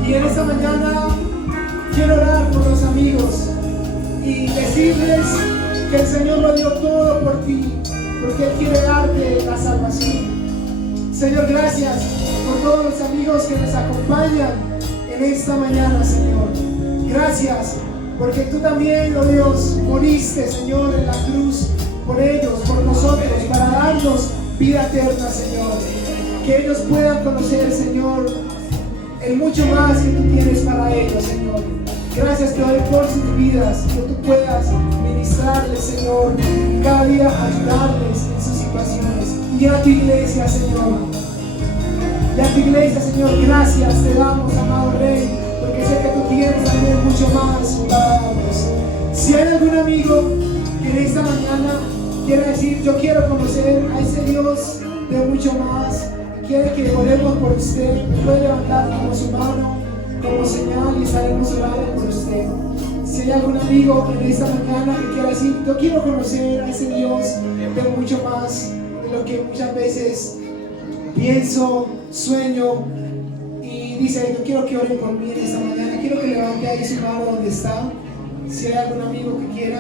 Y en esta mañana quiero orar por los amigos y decirles que el Señor lo dio todo por ti, porque Él quiere darte la salvación. Señor, gracias por todos los amigos que nos acompañan en esta mañana, Señor. Gracias porque tú también, oh Dios, moriste, Señor, en la cruz por ellos, por nosotros, para darnos vida eterna, Señor. Que ellos puedan conocer, Señor, el mucho más que tú tienes para ellos, Señor. Gracias te doy por sus vidas, que tú puedas ministrarles, Señor, y cada día ayudarles en sus situaciones. Y a tu iglesia, Señor. Y a tu iglesia, Señor, gracias te damos, amado Rey, porque sé que tú tienes también mucho más para darnos. Si hay algún amigo que en esta mañana quiere decir, yo quiero conocer a ese Dios de mucho más, quiere que oremos por usted, puede levantar como su mano, como señal, y estaremos orando por usted. Si hay algún amigo que en esta mañana que quiera decir, yo quiero conocer a ese Dios de mucho más de lo que muchas veces pienso, sueño, y dice, yo quiero que oren por mí en esta mañana, quiero que levante ahí su mano donde está. Si hay algún amigo que quiera,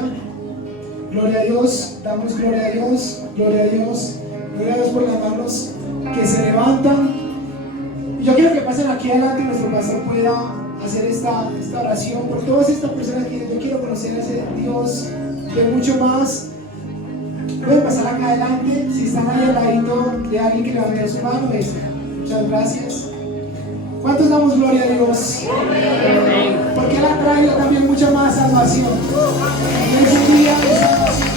gloria a Dios, damos gloria a Dios, gloria a Dios, gloria a Dios por las manos que se levantan. Yo quiero que pasen aquí adelante y nuestro pastor pueda hacer esta oración por todas estas personas que yo quiero conocer a ese Dios de mucho más. Pueden pasar acá adelante, si están ahí al ladito de alguien que levantó su mano. Muchas gracias. ¿Cuántos damos gloria a Dios? Porque Él ha traído también mucha más salvación. En ese día de salvación.